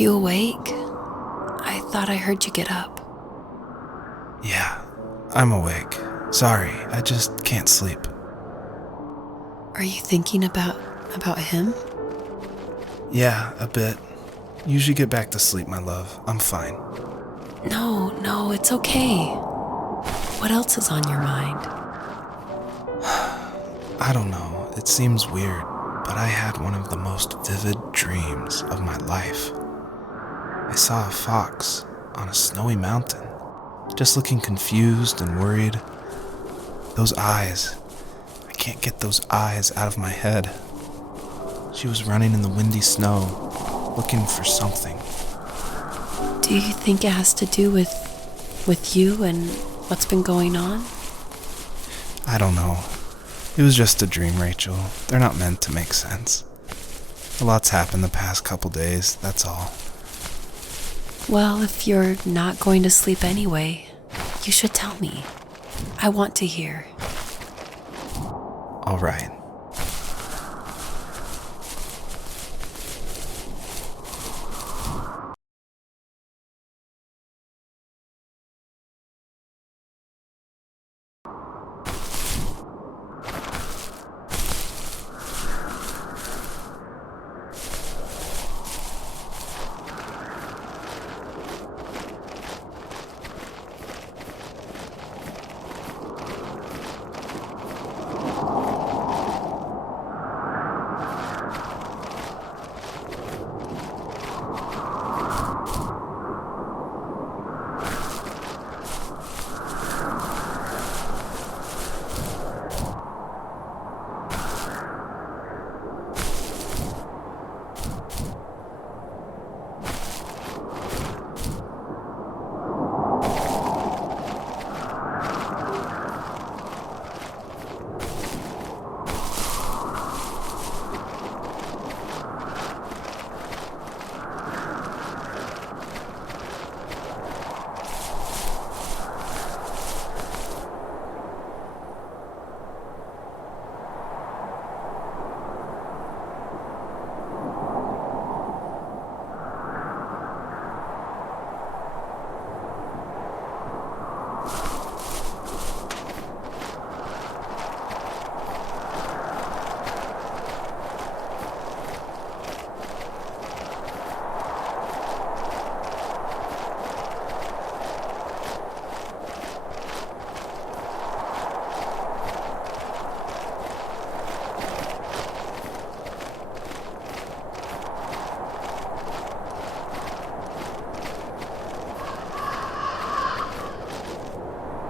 you awake? I thought I heard you get up. Yeah, I'm awake. Sorry, I just can't sleep. Are you thinking about him? Yeah, a bit. Usually get back to sleep, my love. I'm fine. No, it's okay. What else is on your mind? I don't know, it seems weird, but I had one of the most vivid dreams of my life. I saw a fox on a snowy mountain, just looking confused and worried. Those eyes, I can't get those eyes out of my head. She was running in the windy snow, looking for something. Do you think it has to do with you and what's been going on? I don't know. It was just a dream, Rachel. They're not meant to make sense. A lot's happened the past couple days, that's all. Well, if you're not going to sleep anyway, you should tell me. I want to hear. All right.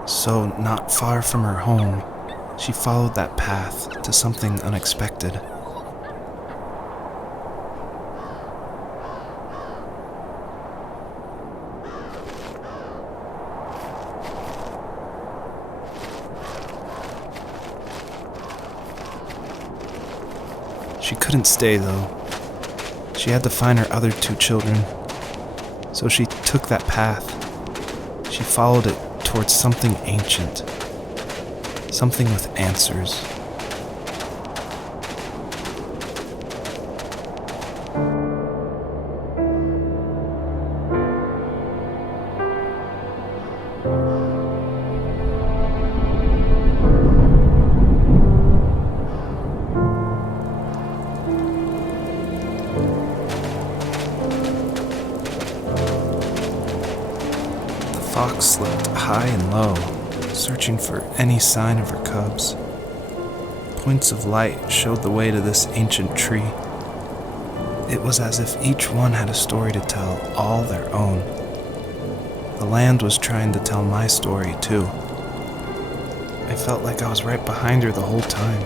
So, not far from her home, she followed that path to something unexpected. She couldn't stay, though. She had to find her other two children. So she took that path. She followed it towards something ancient, something with answers. The fox slept high and low, searching for any sign of her cubs. Points of light showed the way to this ancient tree. It was as if each one had a story to tell, all their own. The land was trying to tell my story, too. I felt like I was right behind her the whole time.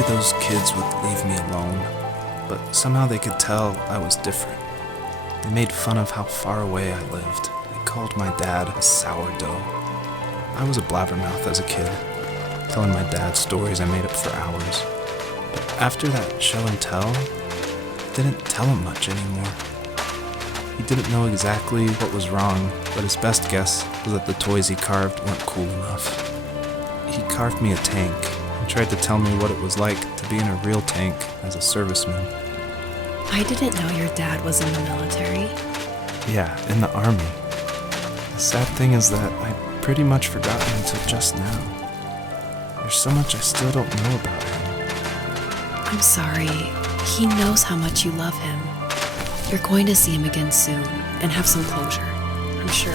Usually those kids would leave me alone, but somehow they could tell I was different. They made fun of how far away I lived. They called my dad a sourdough. I was a blabbermouth as a kid, telling my dad stories I made up for hours. But after that show and tell, I didn't tell him much anymore. He didn't know exactly what was wrong, but his best guess was that the toys he carved weren't cool enough. He carved me a tank and tried to tell me what it was like to be in a real tank as a serviceman. I didn't know your dad was in the military. Yeah, in the army. The sad thing is that I'd pretty much forgotten until just now. There's so much I still don't know about him. I'm sorry. He knows how much you love him. You're going to see him again soon and have some closure, I'm sure.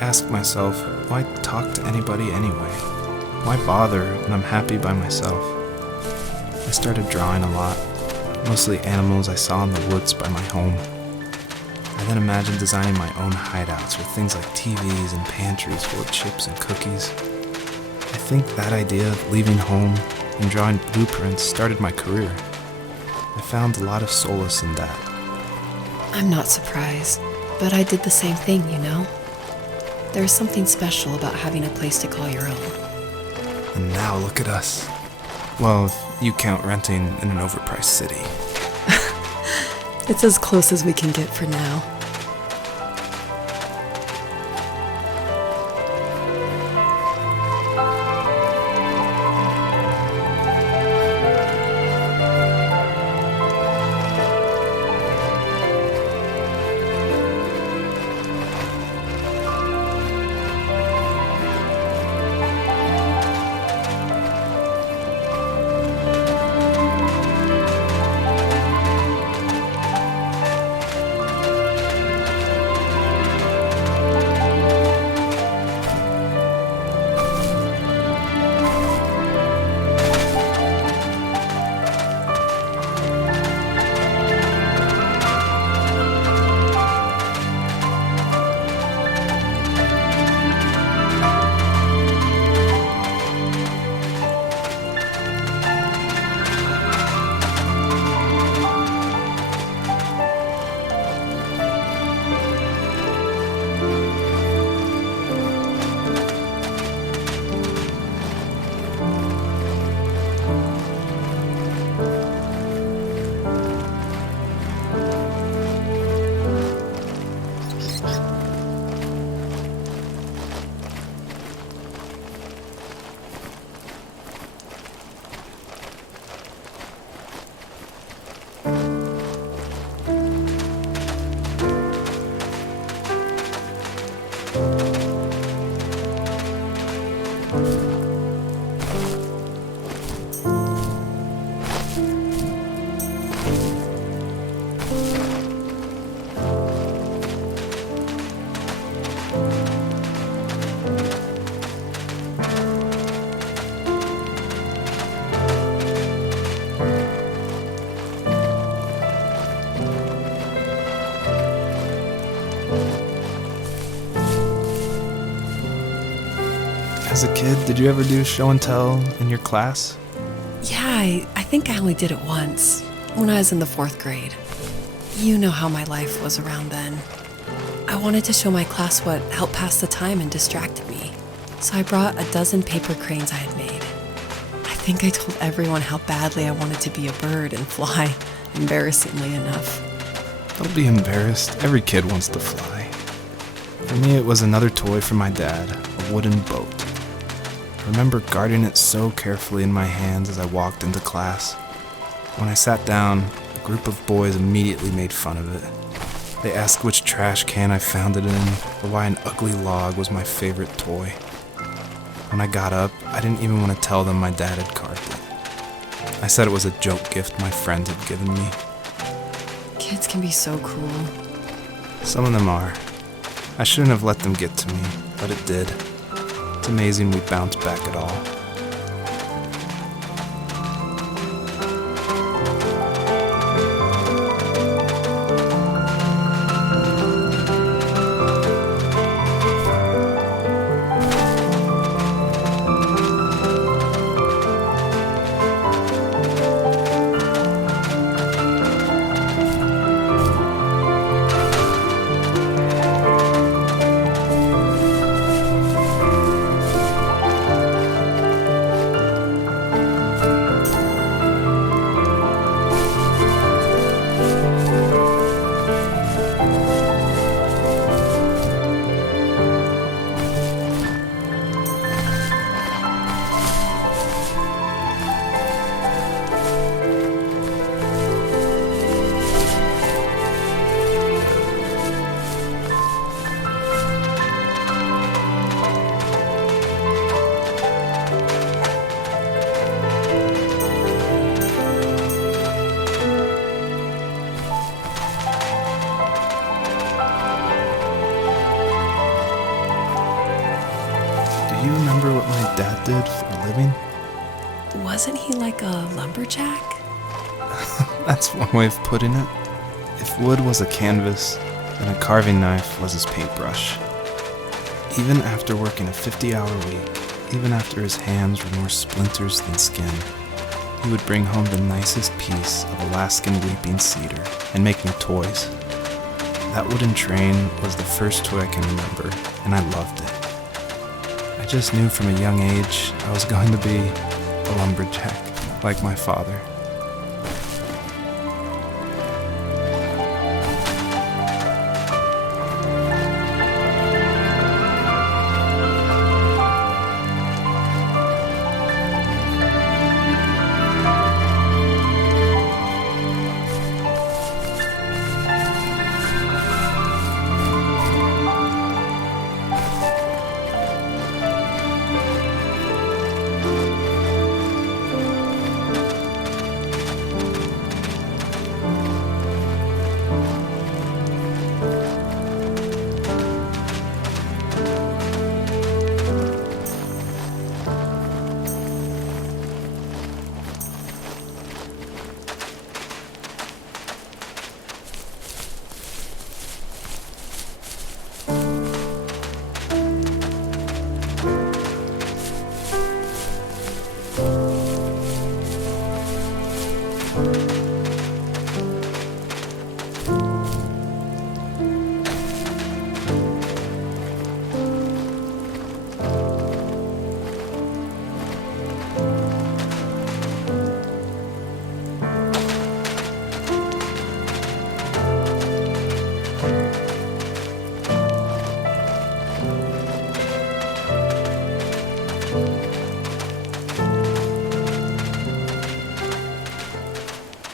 Ask myself, why talk to anybody anyway? Why bother when I'm happy by myself? I started drawing a lot, mostly animals I saw in the woods by my home. I then imagined designing my own hideouts with things like TVs and pantries full of chips and cookies. I think that idea of leaving home and drawing blueprints started my career. I found a lot of solace in that. I'm not surprised, but I did the same thing, you know? There's something special about having a place to call your own. And now look at us. Well, if you count renting in an overpriced city. It's as close as we can get for now. As a kid, did you ever do show and tell in your class? Yeah, I think I only did it once, when I was in the 4th grade. You know how my life was around then. I wanted to show my class what helped pass the time and distracted me, so I brought a dozen paper cranes I had made. I think I told everyone how badly I wanted to be a bird and fly, embarrassingly enough. Don't be embarrassed. Every kid wants to fly. For me, it was another toy from my dad, a wooden boat. I remember guarding it so carefully in my hands as I walked into class. When I sat down, a group of boys immediately made fun of it. They asked which trash can I found it in, or why an ugly log was my favorite toy. When I got up, I didn't even want to tell them my dad had carved it. I said it was a joke gift my friends had given me. Kids can be so cruel. Some of them are. I shouldn't have let them get to me, but it did. It's amazing we bounced back at all. Do you remember what my dad did for a living? Wasn't he like a lumberjack? That's one way of putting it. If wood was a canvas, then a carving knife was his paintbrush. Even after working a 50-hour week, even after his hands were more splinters than skin, he would bring home the nicest piece of Alaskan weeping cedar and make me toys. That wooden train was the first toy I can remember, and I loved it. I just knew from a young age I was going to be a lumberjack, like my father.